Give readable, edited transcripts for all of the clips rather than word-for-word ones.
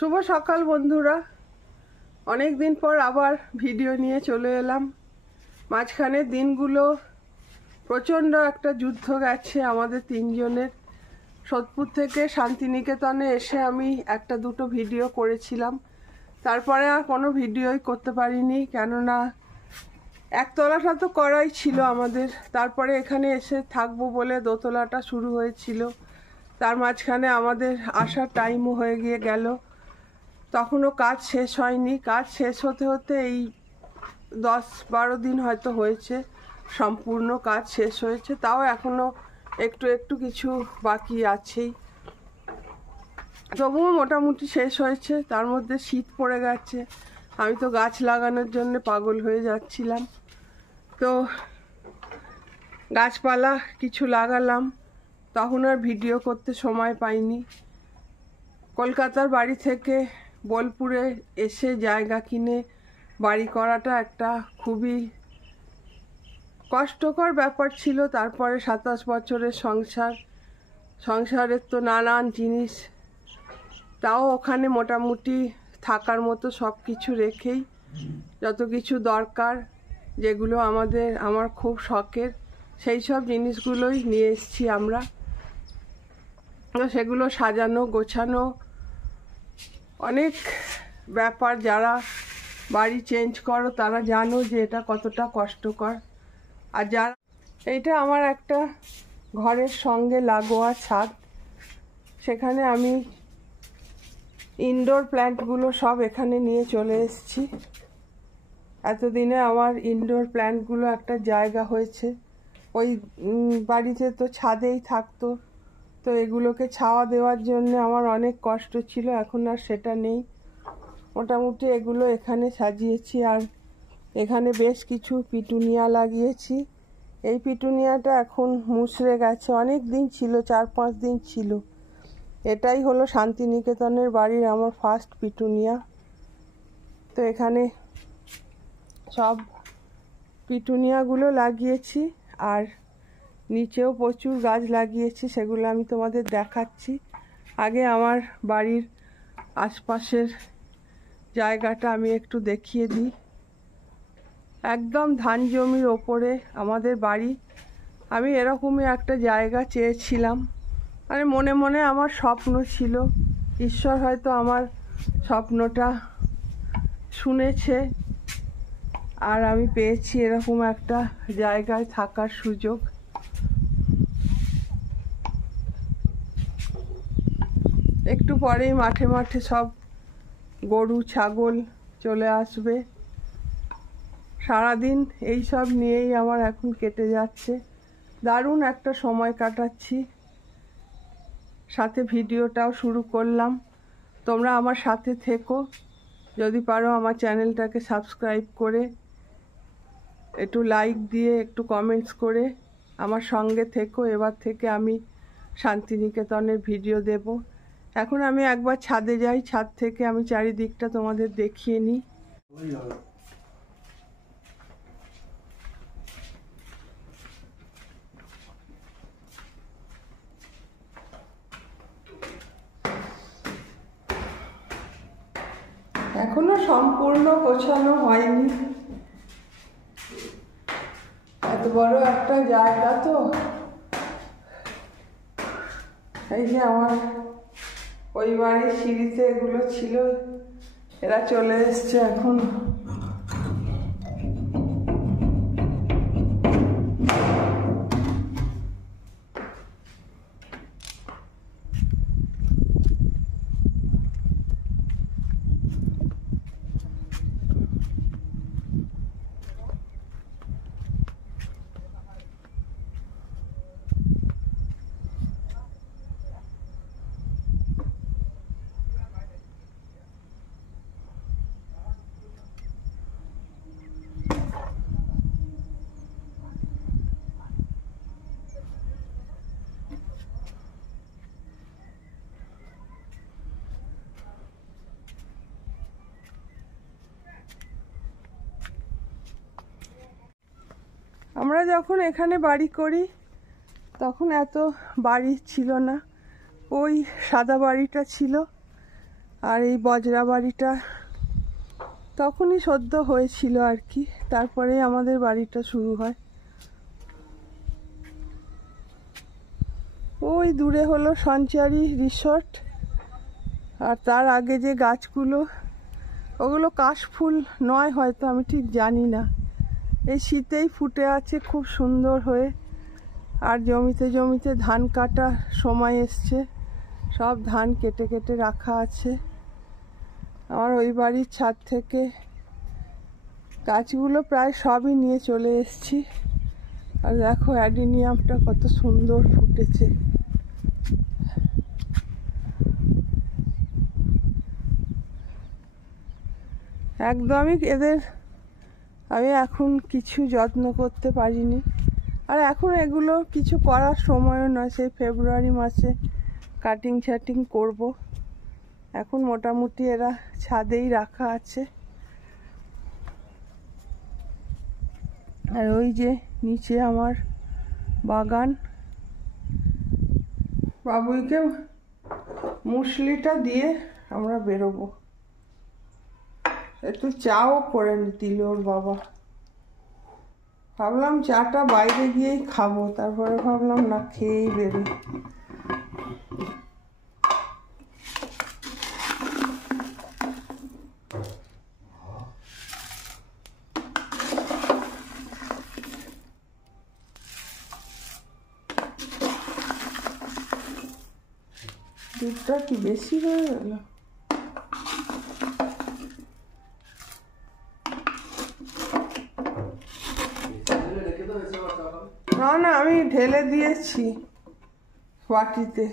শুভ সকাল বন্ধুরা, অনেক দিন পর আবার ভিডিও নিয়ে চলে এলাম। মাঝখানে দিনগুলো প্রচণ্ড একটা যুদ্ধ গেছে আমাদের তিনজনের। সোদপুর থেকে শান্তিনিকেতনে এসে আমি একটা দুটো ভিডিও করেছিলাম, তারপরে আর কোনো ভিডিওই করতে পারিনি, কেননা একতলাটা তো করাই ছিল আমাদের। তারপরে এখানে এসে থাকবো বলে দোতলাটা শুরু হয়েছিল, তার মাঝখানে আমাদের আসার টাইমও হয়ে গিয়ে গেল। তখনও কাজ শেষ হয়নি। কাজ শেষ হতে হতে এই 10-12 দিন হয়তো হয়েছে সম্পূর্ণ কাজ শেষ হয়েছে, তাও এখনও একটু একটু কিছু বাকি আছেই, তবুও মোটামুটি শেষ হয়েছে। তার মধ্যে শীত পড়ে গেছে, আমি তো গাছ লাগানোর জন্য পাগল হয়ে যাচ্ছিলাম। তো গাছপালা কিছু লাগালাম, তখন আর ভিডিও করতে সময় পাইনি। কলকাতার বাড়ি থেকে বোলপুরে এসে জায়গা কিনে বাড়ি করাটা একটা খুবই কষ্টকর ব্যাপার ছিল। তারপরে 27 বছরের সংসারের তো নানান জিনিস, তাও ওখানে মোটামুটি থাকার মতো সব কিছু রেখেই যত কিছু দরকার, যেগুলো আমার খুব শখের, সেই সব জিনিসগুলোই নিয়ে এসেছি আমরা। তো সেগুলো সাজানো গোছানো অনেক ব্যাপার। যারা বাড়ি চেঞ্জ করো তারা জানো যে এটা কতটা কষ্টকর। আর যারা এইটা আমার একটা ঘরের সঙ্গে লাগোয়া ছাদ, সেখানে আমি ইনডোর প্ল্যান্টগুলো সব এখানে নিয়ে চলে এসেছি। এতদিনে আমার ইনডোর প্ল্যান্টগুলো একটা জায়গা হয়েছে। ওই বাড়িতে তো ছাদেই থাকতো, তো এগুলোকে ছাওয়া দেওয়ার জন্য আমার অনেক কষ্ট ছিল, এখন আর সেটা নেই। মোটামুটি এগুলো এখানে সাজিয়েছি। আর এখানে বেশ কিছু পিটুনিয়া লাগিয়েছি। এই পিটুনিয়াটা এখন মুচড়ে গেছে, অনেক দিন ছিল, 4-5 দিন ছিল। এটাই হলো শান্তিনিকেতনের বাড়ির আমার ফার্স্ট পিটুনিয়া। তো এখানে সব পিটুনিয়াগুলো লাগিয়েছি, আর নিচেও প্রচুর গাছ লাগিয়েছি, সেগুলো আমি তোমাদের দেখাচ্ছি। আগে আমার বাড়ির আশপাশের জায়গাটা আমি একটু দেখিয়ে দিই। একদম ধান জমির ওপরে আমাদের বাড়ি। আমি এরকমই একটা জায়গা চেয়েছিলাম, মানে মনে মনে আমার স্বপ্ন ছিল। ঈশ্বর হয়তো আমার স্বপ্নটা শুনেছে, আর আমি পেয়েছি এরকম একটা জায়গায় থাকার সুযোগ। একটু পরেই মাঠে মাঠে সব গরু ছাগল চলে আসবে। সারাদিন এই সব নিয়েই আমার এখন কেটে যাচ্ছে। দারুণ একটা সময় কাটাচ্ছি, সাথে ভিডিওটাও শুরু করলাম। তোমরা আমার সাথে থেকো, যদি পারো আমার চ্যানেলটাকে সাবস্ক্রাইব করে, একটু লাইক দিয়ে, একটু কমেন্টস করে আমার সঙ্গে থেকো। এবার থেকে আমি শান্তিনিকেতনের ভিডিও দেব। এখন আমি একবার ছাদে যাই, ছাদ থেকে আমি চারিদিকটা তোমাদের দেখিয়ে নিই। এখনো সম্পূর্ণ গোছানো হয়নি, এত বড় একটা জায়গা তো। এই যে আমার ওই বাড়ির সিঁড়িতে এগুলো ছিল, এরা চলে এসছে এখন। আমরা যখন এখানে বাড়ি করি তখন এত বাড়ি ছিল না, ওই সাদা বাড়িটা ছিল, আর এই বজরা বাড়িটা তখনই সদ্য হয়েছিল আর কি, তারপরে আমাদের বাড়িটা শুরু হয়। ওই দূরে হলো সঞ্চারী রিসর্ট, আর তার আগে যে গাছগুলো ওগুলো কাশফুল নয় হয়তো, আমি ঠিক জানি না, এই শীতেই ফুটে আছে খুব সুন্দর হয়ে। আর জমিতে জমিতে ধান কাটা সময় এসছে, সব ধান কেটে কেটে রাখা আছে। আমার ওই বাড়ির ছাদ থেকে গাছগুলো প্রায় সবই নিয়ে চলে এসেছি। আর দেখো অ্যাডিনিয়ামটা কত সুন্দর ফুটেছে। একদমই এদের আমি এখন কিছু যত্ন করতে পারিনি, আর এখন এগুলো কিছু করার সময়ও নয়, সেই ফেব্রুয়ারি মাসে কাটিং ছাটিং করব। এখন মোটামুটি এরা ছাদেই রাখা আছে। আর ওই যে নিচে আমার বাগান। বাবুইকে মুসলিটা দিয়ে আমরা বেরোবো। একটু চাও করে দিল ওর বাবা। ভাবলাম চাটা বাইরে গিয়েই খাবো, তারপরে ভাবলাম না, খেয়েই বেরোই। দুধটা কি বেশি হয়ে গেল? না না, আমি ঢেলে দিয়েছি বাটিতে।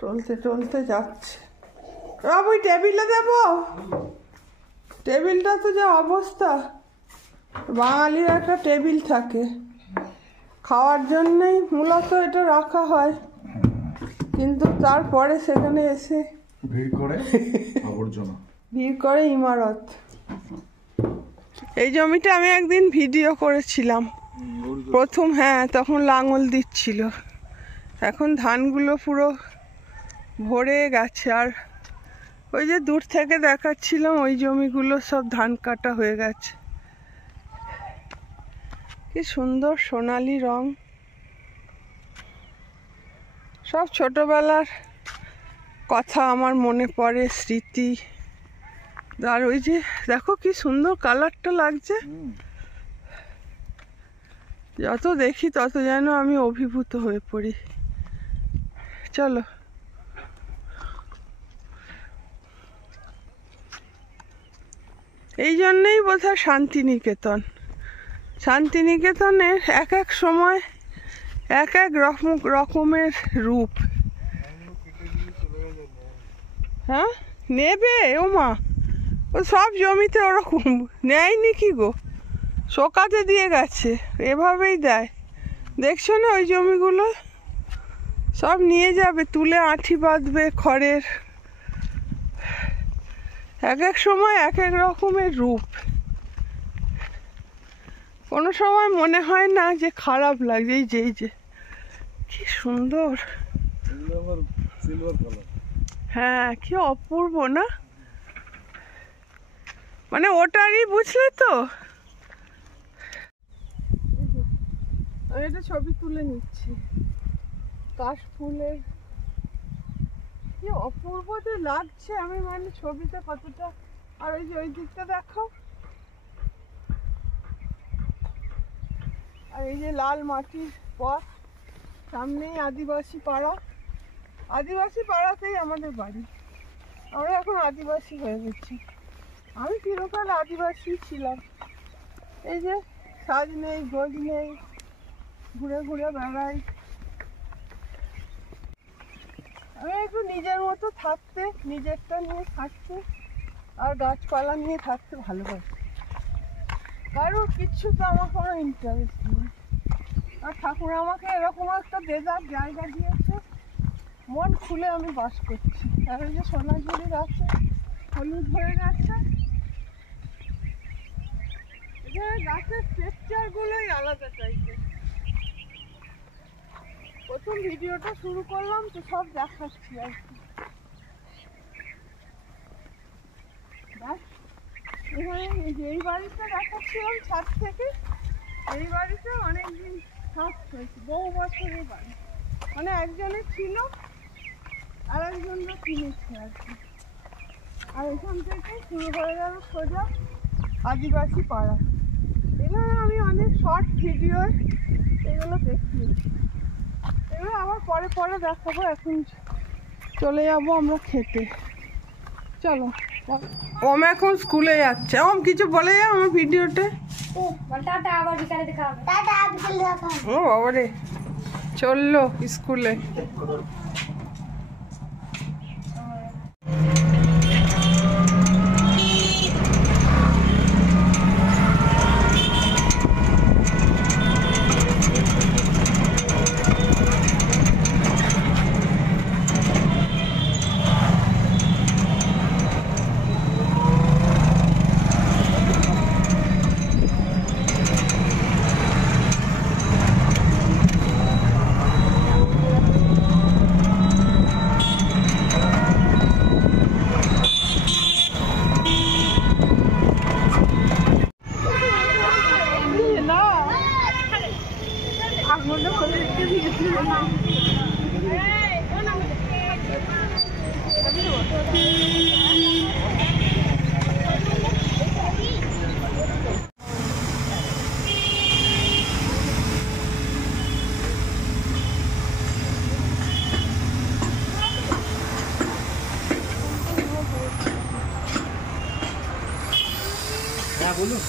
টলতে টলতে যাচ্ছে। বাবুই টেবিলে দেবো? টেবিলটা তো যা অবস্থা, বাঙালির একটা টেবিল থাকে, খাওয়ার জন্যই মূলত এটা রাখা হয়, কিন্তু তারপরে সেখানে এসে ভিড় করে আবর্জনা, ভিড় করে ইমারত। এই জমিটা আমি একদিন ভিডিও করেছিলাম প্রথম, হ্যাঁ তখন লাঙল দিচ্ছিল। এখন ধানগুলো পুরো ভরে গেছে। আর ওই যে দূর থেকে দেখাচ্ছিলাম ওই জমিগুলো সব ধান কাটা হয়ে গেছে। কি সুন্দর সোনালি রং, সব ছোটবেলার কথা আমার মনে পড়ে, স্মৃতি। আর ওই যে দেখো কি সুন্দর কালারটা লাগছে, যত দেখি তত যেন আমি অভিভূত হয়ে পড়ি। চলো এই জন্যেই বোধহয় শান্তিনিকেতন। শান্তিনিকেতনের এক এক সময় এক এক রকমের রূপ। হ্যাঁ নেবে, ও মা, ও সব জমিতে ওরকম নেয়নি কি গো, শোকাতে দিয়ে গেছে, এভাবেই দেয়। দেখছো না ওই জমিগুলো সব নিয়ে যাবে, তুলে আঁঠি বাঁধবে খড়ের। এক এক সময় এক এক রকমের রূপ। কোনো সময় মনে হয় না যে খারাপ লাগছে। এই যে এই যে কি সুন্দর, হ্যাঁ কি অপূর্ব না, মানে ওটারই, বুঝলে তো। আমি একটা ছবি তুলে নিচ্ছি কাশফুলের, কি অপূর্ব যে লাগছে, আমি মানে ছবিতে কতটা। আর ওই যে ওই দিকটা দেখো, আর এই যে লাল মাটির পথ, সামনেই আদিবাসী পাড়া। আদিবাসী পাড়াতেই আমাদের বাড়ি, আমরা এখন আদিবাসী হয়ে গেছি। আমি চিরকাল আদিবাসী ছিলাম। এই যে সাজ নেই গোজ নেই, ঘুরে ঘুরে বেড়াই। আমি একটু নিজের মতো থাকতে, নিজেরটা নিয়ে থাকতে আর গাছপালা নিয়ে থাকতে ভালোবাসি। কারোর কিচ্ছু তো আমার কোনো ইন্টারেস্ট নেই। আর ঠাকুর আমাকে এরকম একটা দেদার জায়গা দিয়েছে, মন খুলে আমি বাস করছি। আর ওই যে সোনাঝুরি গাছে হলুদ হয়ে গেছে, এখানে গাছের স্ট্রাকচারগুলোই আলাদা টাইপের। প্রথম ভিডিওটা শুরু করলাম তো সব দেখাচ্ছি আর কি। এখানে এই বাড়িটা দেখাচ্ছিলাম ছাদ থেকে, এই বাড়িতে অনেকদিন থাক হয়েছে, বহু বছরের বাড়ি, মানে একজনের ছিল আর একজনরা কিনেছে আর কি। আর এখান থেকে শুরু হয়ে গেল সোজা আদিবাসী পাড়া। এখানে আমি অনেক শর্ট ভিডিও এগুলো দেখিয়েছি, এগুলো আবার পরে পরে দেখাবো। এখন চলে যাবো আমরা খেতে, চলো। ওম এখন স্কুলে যাচ্ছে। ওম কিছু বলে যা আমার ভিডিওতে। ও বাবা রে, চললো স্কুলে। বলুন।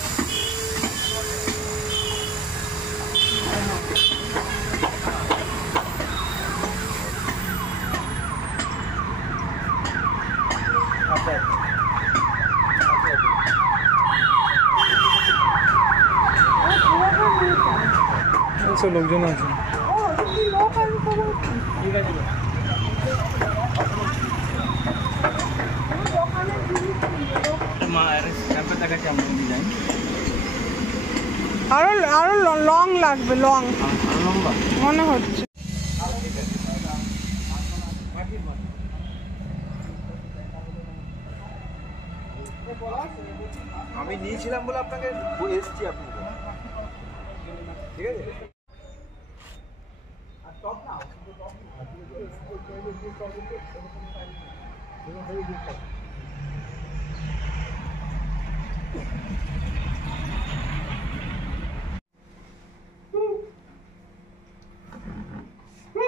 আচ্ছা, লোকজন আছে। ঠিক আছে, আরো লং লাগবে, লং মনে হচ্ছে। আমি নিয়েছিলাম বলে আপনাকে এসছি, আপনি ঠিক আছে।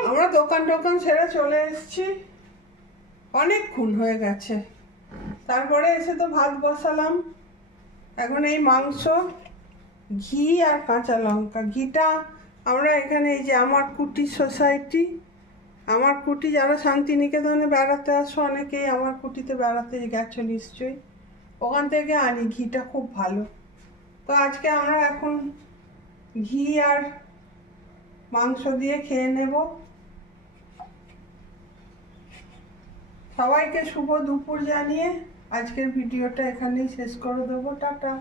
আমরা দোকান টোকান ছেড়ে চলে এসেছি, অনেকক্ষণ হয়ে গেছে। তারপরে এসে তো ভাত বসালাম। এখন এই মাংস, ঘি আর কাঁচা লঙ্কা। ঘিটা আমরা এখানে এই যে আমার কুটি সোসাইটি, আমার কুটি, যারা শান্তিনিকেতনে বেড়াতে আসো অনেকেই আমার কুটিতে বেড়াতে গেছো নিশ্চয়ই, ওখান থেকে আনি। ঘিটা খুব ভালো। তো আজকে আমরা এখন ঘি আর মাংস দিয়ে খেয়ে নেব। সবাইকে শুভ দুপুর জানিয়ে আজকের ভিডিওটা এখানেই শেষ করে দেবো। টাটা।